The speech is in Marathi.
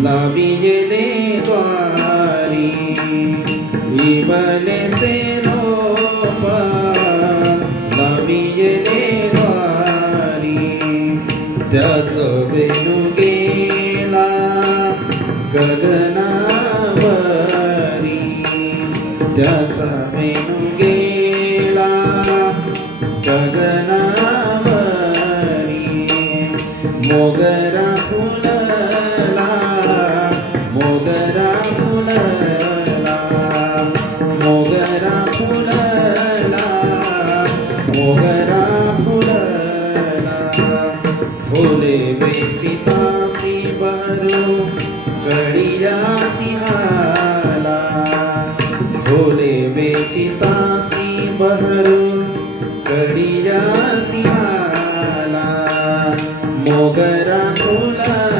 लाविले द्वारी इवले से रोप लाविले द्वारी त्याच वेणू गेला गगनावरी. त्याचा वेणू गेला गगना फुलला फुले वेचितासी बरू कडियासी आला फुले वेचितासी बहरू कडिया आला मोगरा फुलला